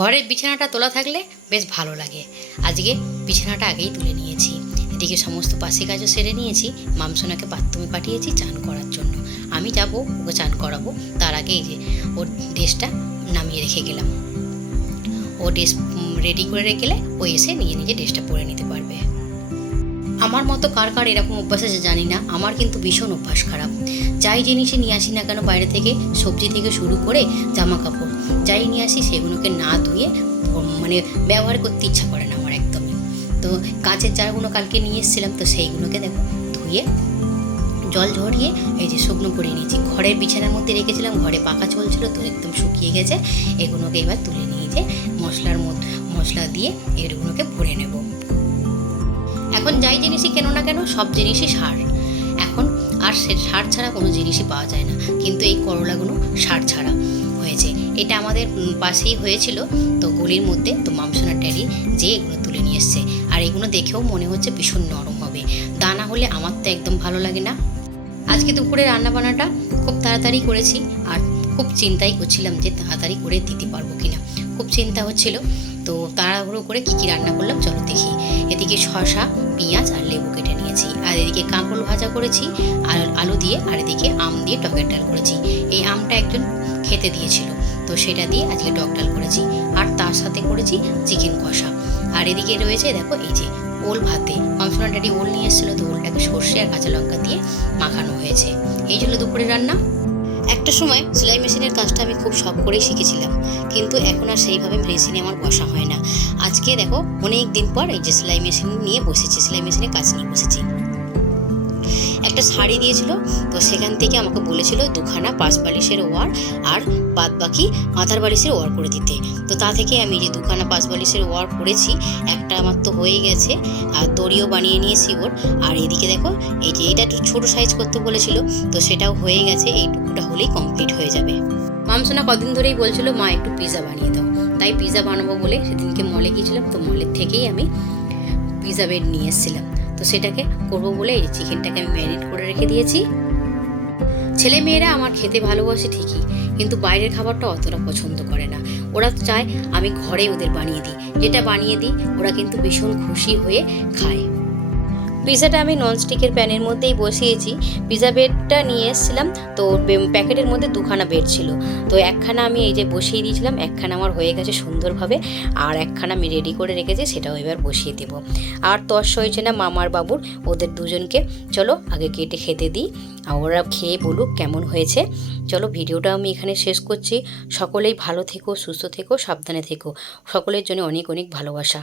ঘরের বিছানাটা তোলা থাকলে বেশ ভালো লাগে। আজকে বিছানাটা আগেই তুলে নিয়েছি। এদিকে সমস্ত বাসি কাজও সেরে নিয়েছি। মামসোনাকে বাথরুমে পাঠিয়েছি চান করার জন্য। আমি যাব ওকে চান করাবো, তার আগে এই যে ওর ড্রেসটা নামিয়ে রেখে গেলাম। ও ড্রেস রেডি করে রেখেলে ও এসে নিজে নিজে ড্রেসটা পরে নিতে পারবে। আমার মতো কার কার এরকম অভ্যাস আছে জানি না, আমার কিন্তু ভীষণ অভ্যাস খারাপ। যাই জিনিসই নিয়ে আসি না কেন বাইরে থেকে, সবজি থেকে শুরু করে জামা কাপড় যাই নিয়ে আসি সেগুলোকে না ধুয়ে মানে ব্যবহার করতে ইচ্ছা করে না আমার একদমই। তো কাঁচের জারগুলো কালকে নিয়ে এসেছিলাম, তো সেইগুলোকে দেখো ধুয়ে জল ঝরিয়ে এই যে শুকনো করে নিয়েছি। ঘরের বিছানার মধ্যে রেখেছিলাম, ঘরে পাখা চলছিল তো একদম শুকিয়ে গেছে। এগুলোকে এবার তুলে নিয়ে যে মশলা দিয়ে এগুলোকে ভরে নেব। এখন যাই জিনিসই কেন না কেন সব জিনিসই সার। এখন আর সে সার ছাড়া কোনো জিনিসই পাওয়া যায় না, কিন্তু এই করলাগুলো সার ছাড়া হয়েছে। এটা আমাদের পাশেই হয়েছিল তো গলির মধ্যে, তো মামসোনার ড্যাডি যে এগুলো তুলে নিয়ে এসছে। আর এগুলো দেখেও মনে হচ্ছে ভীষণ নরম হবে। দানা হলে আমার তো একদম ভালো লাগে না। আজকে দুপুরে রান্নাবান্নাটা খুব তাড়াতাড়ি করেছি, আর খুব চিন্তাই করছিলাম যে তাড়াতাড়ি করে দিতে পারবো কিনা, খুব চিন্তা হচ্ছিল। তো তাড়াহুড়ো করে কী কী রান্না করলাম চলো দেখি। এদিকে শসা, পেঁয়াজ আর লেবু কেটে নিয়েছি, আর এদিকে কাঁকরোল ভাজা করেছি আর আলু দিয়ে, আর এদিকে আম দিয়ে টকের ডাল করেছি। এই আমটা একজন খেতে দিয়েছিল, তো সেটা দিয়ে আজকে টক ডাল করেছি। আর তার সাথে করেছি চিকেন কষা। আর এদিকে রয়েছে দেখো এই যে ওল ভাতে। মামসোনার ড্যাডি ওল নিয়ে এসেছিলো, তো ওলটাকে সর্ষে আর কাঁচা লঙ্কা দিয়ে মাখানো হয়েছে। এই জন্য দুপুরে রান্না। একটা সময় সেলাই মেশিনের কাজটা আমি খুব শখ করেই শিখেছিলাম, কিন্তু এখন আর সেইভাবে মেশিনে আমার বসা হয় না। আজকে দেখো অনেক দিন পর এই যে সেলাই মেশিন নিয়ে বসেছি, সেলাই মেশিনে কাজ নিয়ে বসেছি। একটা শাড়ি দিয়েছিল, তো সেখান থেকে আমাকে বলেছিল দুখানা পাশ বালিশের ওয়ার আর বাদ বাকি মাথার বালিশের ওয়ার করে দিতে। তো তা থেকে আমি যে দুখানা পাশ বালিশের ওয়ার করেছি, একটা আমার তো হয়ে গেছে, আর দড়িও বানিয়ে নিয়েছি ওর। আর এদিকে দেখো এই যে এটা একটু ছোটো সাইজ করতে বলেছিল, তো সেটাও হয়ে গেছে। এইটুকুটা হলেই কমপ্লিট হয়ে যাবে। মামসোনা কদিন ধরেই বলছিল মা একটু পিৎজা বানিয়ে দাও, তাই পিৎজা বানাবো বলে সেদিনকে মলে গিয়েছিলাম, তো মলের থেকেই আমি পিৎজা বেড নিয়ে এসেছিলাম। তো সেটাকে করবো বলে এই চিকেনটাকে আমি ম্যারিনেট করে রেখে দিয়েছি। ছেলে মেয়েরা আমার খেতে ভালোবাসে ঠিকই, কিন্তু বাইরের খাবারটা অতটা পছন্দ করে না। ওরা চায় আমি ঘরে ওদের বানিয়ে দিই, যেটা বানিয়ে দিই ওরা কিন্তু ভীষণ খুশি হয়ে খায়। পিৎজাটা আমি ননস্টিকের প্যানের মধ্যেই বসিয়েছি। পিৎজা বেডটা নিয়ে এসেছিলাম, তো প্যাকেটের মধ্যে দুখানা বেড ছিল, তো একখানা আমি এই যে বসিয়ে দিয়েছিলাম, একখানা আমার হয়ে গেছে সুন্দরভাবে, আর একখানা আমি রেডি করে রেখেছি, সেটাও এবার বসিয়ে দেব। আর তর্স হয়েছে না মামার বাবুর, ওদের দুজনকে চলো আগে কেটে খেতে দিই, আর ওরা খেয়ে বলুক কেমন হয়েছে। চলো ভিডিওটা আমি এখানে শেষ করছি। সকলেই ভালো থেকো, সুস্থ থেকো, সাবধানে থেকো। সকলের জন্য অনেক অনেক ভালোবাসা।